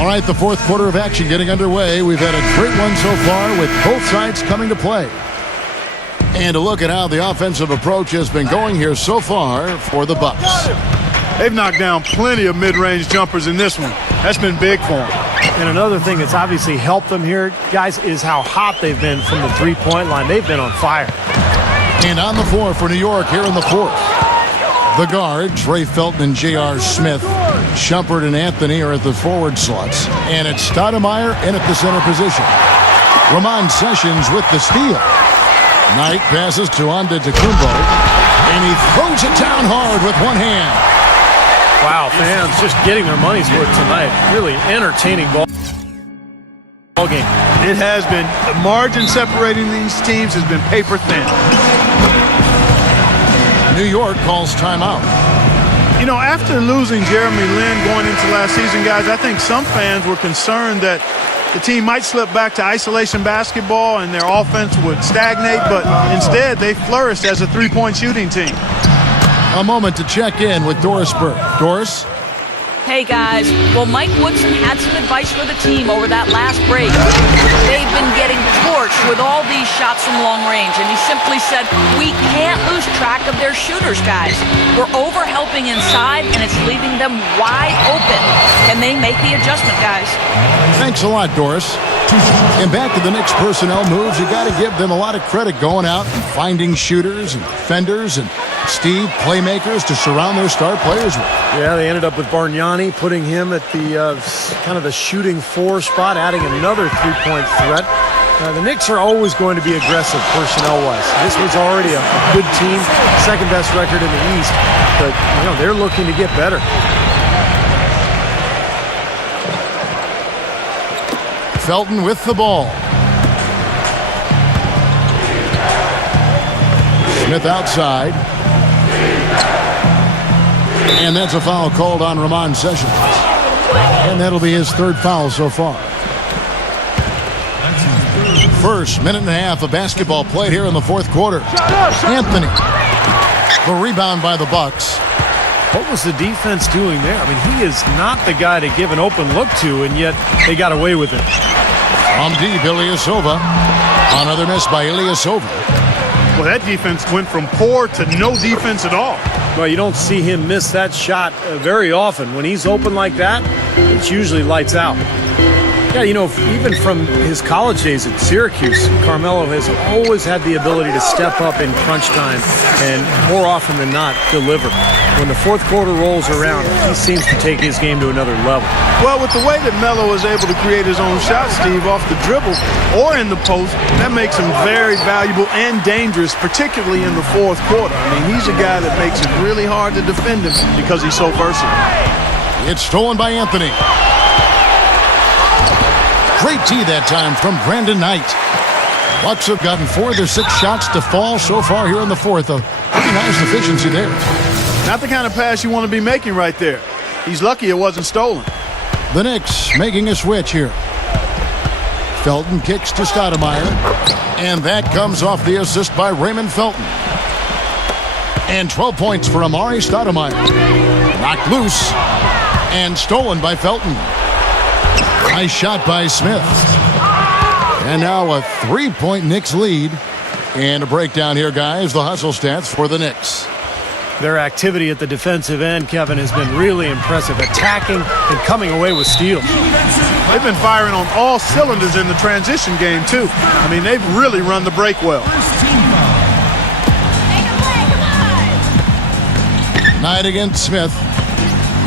All right, the fourth quarter of action getting underway. We've had a great one so far with both sides coming to play. And a look at how the offensive approach has been going here so far for the Bucks. They've knocked down plenty of mid-range jumpers in this one. That's been big for them. And another thing that's obviously helped them here, guys, is how hot they've been from the three-point line. They've been on fire. And on the floor for New York here in the fourth. The guards, Ray Felton and J.R. Smith. Shumpert and Anthony are at the forward slots. And it's Stoudemire in at the center position. Ramon Sessions with the steal. Knight passes to Antetokounmpo. And he throws it down hard with one hand. Wow, fans just getting their money's worth tonight. Really entertaining ball game. It has been. The margin separating these teams has been paper thin. New York calls timeout. You know, after losing Jeremy Lin going into last season, guys, I think some fans were concerned that the team might slip back to isolation basketball and their offense would stagnate, but instead they flourished as a three-point shooting team. A moment to check in with Doris Burke. Doris? Hey, guys. Well, Mike Woodson had some advice for the team over that last break. They've been getting torched with all these shots from long range, and he simply said, we can't lose track of their shooters, guys. We're over-helping inside, and it's leaving them wide open. Can they make the adjustment, guys? Thanks a lot, Doris. And back to the Knicks personnel moves, you got to give them a lot of credit going out and finding shooters and defenders and playmakers to surround their star players with. Yeah, they ended up with Bargnani, putting him at the kind of the shooting four spot, adding another three-point threat. The Knicks are always going to be aggressive personnel-wise. This was already a good team, second-best record in the East, but they're looking to get better. Felton with the ball. Smith outside. And that's a foul called on Ramon Sessions. And that'll be his third foul so far. First minute and a half of basketball played here in the fourth quarter. Anthony. The rebound by the Bucks. What was the defense doing there? I mean, he is not the guy to give an open look to, and yet they got away with it. From deep, Ilyasova. Another miss by Ilyasova. Well, that defense went from poor to no defense at all. Well, you don't see him miss that shot very often. When he's open like that, it's usually lights out. Yeah, even from his college days at Syracuse, Carmelo has always had the ability to step up in crunch time and more often than not deliver. When the fourth quarter rolls around, he seems to take his game to another level. Well, with the way that Melo is able to create his own shot, Steve, off the dribble or in the post, that makes him very valuable and dangerous, particularly in the fourth quarter. I mean, he's a guy that makes it really hard to defend him because he's so versatile. It's stolen by Anthony. Great tee that time from Brandon Knight. Bucks have gotten 4 of their 6 shots to fall so far here in the fourth. A pretty nice efficiency there. Not the kind of pass you want to be making right there. He's lucky it wasn't stolen. The Knicks making a switch here. Felton kicks to Stoudemire. And that comes off the assist by Raymond Felton. And 12 points for Amari Stoudemire. Knocked loose. And stolen by Felton. Nice shot by Smith. And now a 3-point Knicks lead. And a breakdown here, guys. The hustle stats for the Knicks. Their activity at the defensive end, Kevin, has been really impressive. Attacking and coming away with steals. They've been firing on all cylinders in the transition game, too. I mean, they've really run the break well. Knight against Smith.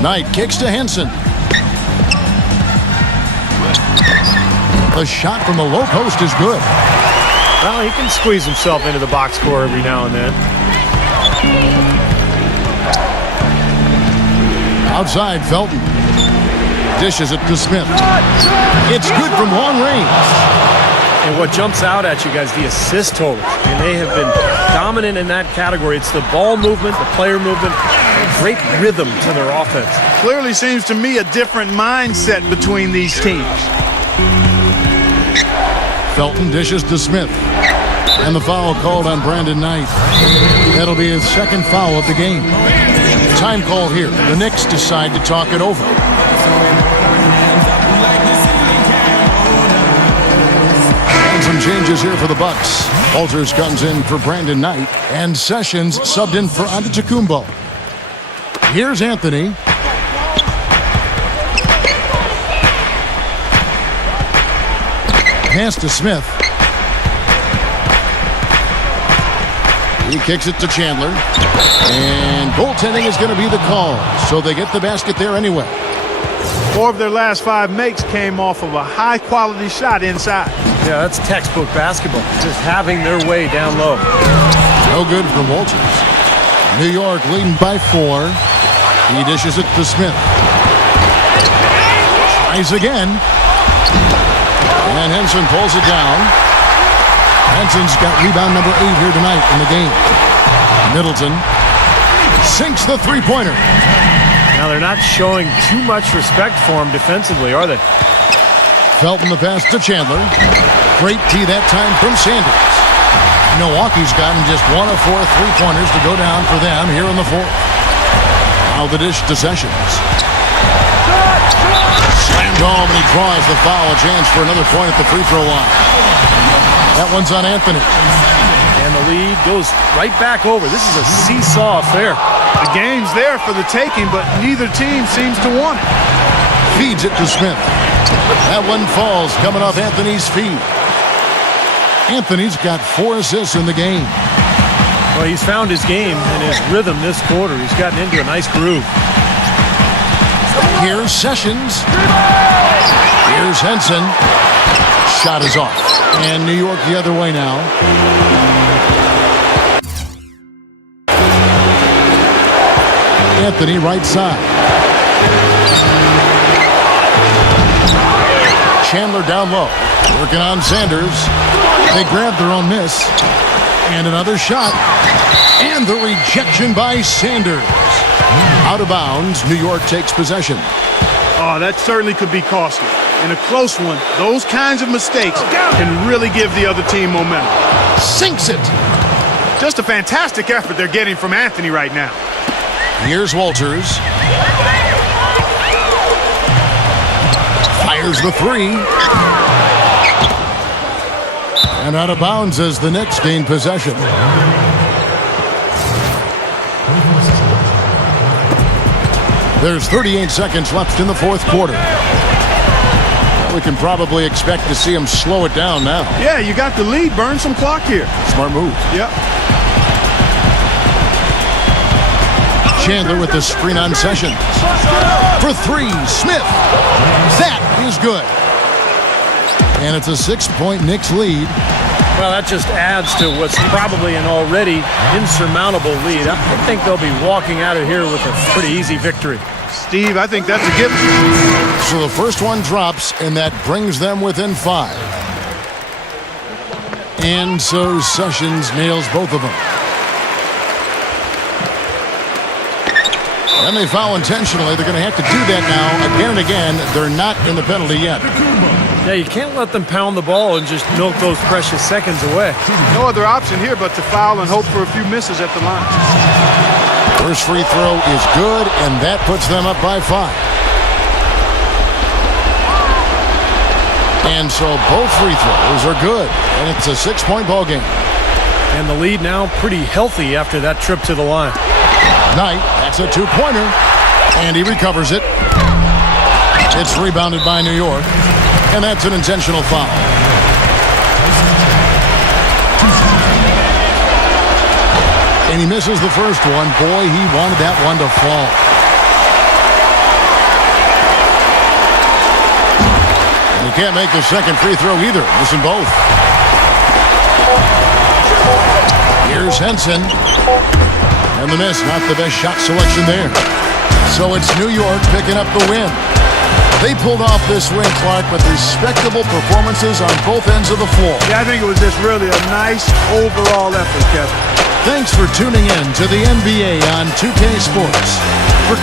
Knight kicks to Henson. The shot from the low post is good. Well, he can squeeze himself into the box score every now and then. Outside, Felton. Dishes it to Smith. It's good from long range. And what jumps out at you guys, the assist total. And they have been dominant in that category. It's the ball movement, the player movement, great rhythm to their offense. Clearly seems to me a different mindset between these teams. Felton dishes to Smith. And the foul called on Brandon Knight. That'll be his second foul of the game. Time call here. The Knicks decide to talk it over. some changes here for the Bucks. Walters comes in for Brandon Knight, and Sessions subbed in for Antetokounmpo. Here's Anthony. Pass to Smith. He kicks it to Chandler. And goaltending is going to be the call, so they get the basket there anyway. 4 of their last 5 makes came off of a high-quality shot inside. Yeah, that's textbook basketball. Just having their way down low. No good for Walters. New York leading by 4. He dishes it to Smith. Tries again. And Henson pulls it down. Henson's got rebound number 8 here tonight in the game. Middleton sinks the three-pointer. Now they're not showing too much respect for him defensively, are they? Felton the pass to Chandler. Great tee that time from Sanders. Milwaukee's gotten just 1 of 4 three-pointers to go down for them here in the 4th. Now the dish to Sessions. Slammed home, and he draws the foul. A chance for another point at the free throw line. That one's on Anthony. And the lead goes right back over. This is a seesaw affair. The game's there for the taking, but neither team seems to want it. Feeds it to Smith. That one falls, coming off Anthony's feet. Anthony's got 4 assists in the game. Well, he's found his game and his rhythm this quarter. He's gotten into a nice groove. Here's Sessions. Here's Henson. Shot is off. And New York the other way now. Anthony right side. Chandler down low. Working on Sanders. They grab their own miss. And another shot. And the rejection by Sanders. Out of bounds, New York takes possession. Oh, that certainly could be costly. In a close one, those kinds of mistakes can really give the other team momentum. Sinks it. Just a fantastic effort they're getting from Anthony right now. Here's Walters. Fires the 3. And out of bounds as the Knicks gain possession. There's 38 seconds left in the 4th quarter. We can probably expect to see him slow it down now. Yeah, you got the lead. Burn some clock here. Smart move. Yep. Chandler with the screen on Sessions. For 3, Smith. That is good. And it's a 6-point Knicks lead. Well, that just adds to what's probably an already insurmountable lead. I think they'll be walking out of here with a pretty easy victory. Steve, I think that's a given. So the first one drops, and that brings them within 5. And so Sessions nails both of them. And they foul intentionally. They're going to have to do that now again and again. They're not in the penalty yet. Yeah, you can't let them pound the ball and just milk those precious seconds away. No other option here but to foul and hope for a few misses at the line. First free throw is good, and that puts them up by 5. And so both free throws are good, and it's a 6-point ball game. And the lead now pretty healthy after that trip to the line. Knight, that's a 2-pointer, and he recovers it. It's rebounded by New York, and that's an intentional foul. And he misses the first one. Boy, he wanted that one to fall. And he can't make the second free throw either. Missing both. Here's Henson. And the miss, not the best shot selection there. So it's New York picking up the win. They pulled off this win, Clark, with respectable performances on both ends of the floor. Yeah, I think it was just really a nice overall effort, Kevin. Thanks for tuning in to the NBA on 2K Sports. For